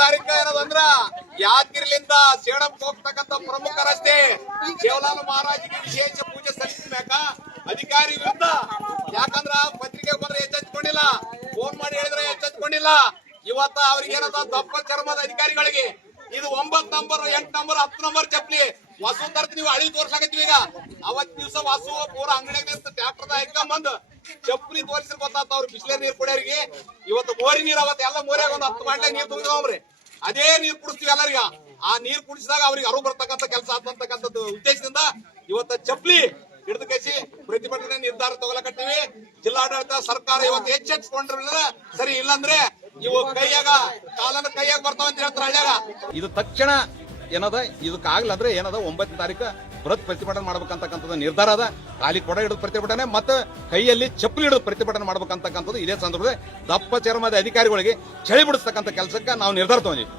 ತಾರೀಕು ಏನದಂದ್ರ ಯಾದಗಿರಿಲಿಂದ ಸೇಡಂಗೆ ಹೋಗ್ತಕ್ಕಂಥ ಪ್ರಮುಖ ರಸ್ತೆ ಶಿವಲಾಲ ಮಹಾರಾಜಿಗೆ ವಿಶೇಷ ಪೂಜೆ ಸಲ್ಲಿಸಿದ್ಮ್ಯಾಕ ಅಧಿಕಾರಿ ವಿರುದ್ಧ ಯಾಕಂದ್ರ ಪತ್ರಿಕೆ ಬಂದ್ರೆ ಎಚ್ಚೆತ್ಕೊಂಡಿಲ್ಲ, ಫೋನ್ ಮಾಡಿ ಹೇಳಿದ್ರೆ ಎಚ್ಚೆತ್ಕೊಂಡಿಲ್ಲ. ಇವತ್ತ ಅವ್ರಿಗೆ ಏನದ ದಪ್ಪ ಚರ್ಮದ ಅಧಿಕಾರಿಗಳಿಗೆ ಇದು 9 ನಂಬರ್ 8 ನಂಬರ್ 10 ನಂಬರ್ ಚಪ್ಲಿ ವಾಸು ತರ್ತ ನೀವು ಹಳಿ ತೋರ್ಸಾಕತ್ತೀವಿ. ಈಗ ಅವತ್ ದಿವಸ ವಾಸು ಪೂರ ಅಂಗಡಿಯಾಗ ಟ್ರ್ಯಾಕ್ಟರ್ದ ಹಾಕೊಂಡ್ ಚಪ್ಪಲಿ ತೋರಿಸಿರ್ ಗೊತ್ತಾತ ಅವ್ರು ಬಿಸಿಲೇರ್ ನೀರ್ ಕುಡಿಯೋರಿಗೆ. ಇವತ್ತು ಮೋರಿ ನೀರ್ ಅವತ್ತು ಎಲ್ಲ ಮೋರಿಯಾಗ ಒಂದು 10 ಬಾಟ್ಲೆ ನೀರ್ ತುಂಬಿದ್ರಿ, ಅದೇ ನೀರ್ ಕುಡಿಸ್ತೀವಿ ಎಲ್ಲರಿಗ. ಆ ನೀರ್ ಕುಡಿಸಿದಾಗ ಅವ್ರಿಗೆ ಅರು ಬರ್ತಕ್ಕಂಥ ಕೆಲಸ ಆಗ್ತಕ್ಕಂಥದ್ದು ಉದ್ದೇಶದಿಂದ ಇವತ್ತ ಚಪ್ಲಿ ಹಿಡಿದು ಕೈಸಿ ಪ್ರತಿಭಟನೆ ನಿರ್ಧಾರ ತಗೊಳಕತ್ತೀವಿ. ಜಿಲ್ಲಾಡಳಿತ ಸರ್ಕಾರ ಇವತ್ತು ಎಚ್ಚೆತ್ಕೊಂಡ್ರೆ ಸರಿ, ಇಲ್ಲಂದ್ರೆ ಇವು ಕೈಯಾಗ ಕಾಲನ ಕೈಯಾಗ ಬರ್ತಾವ ಅಂತ ಹೇಳ್ತಾರೆ ಹಳ್ಳ್ಯಾಗ. ಇದು ತಕ್ಷಣ ಏನದ ಇದಕ್ಕಾಗ್ಲ ಅಂದ್ರೆ ಏನದ 9 ತಾರೀಕು ಬೃಹತ್ ಪ್ರತಿಭಟನೆ ಮಾಡ್ಬೇಕಂತಕ್ಕಂಥದ್ದು ನಿರ್ಧಾರ ಅದ. ಖಾಲಿ ಕೊಡ ಹಿಡಿದು ಪ್ರತಿಭಟನೆ ಮತ್ತೆ ಕೈಯಲ್ಲಿ ಚಪ್ಪಲಿ ಹಿಡಿದು ಪ್ರತಿಭಟನೆ ಮಾಡ್ಬೇಕಂತಕ್ಕಂಥದ್ದು ಇದೇ ಸಂದರ್ಭದಲ್ಲಿ ದಪ್ಪ ಚರ್ಮದ ಅಧಿಕಾರಿಗಳಿಗೆ ಚಳಿ ಬಿಡಿಸ್ತಕ್ಕಂಥ ಕೆಲಸಕ್ಕೆ ನಾವು ನಿರ್ಧಾರ ತಗೊಂಡಿವಿ.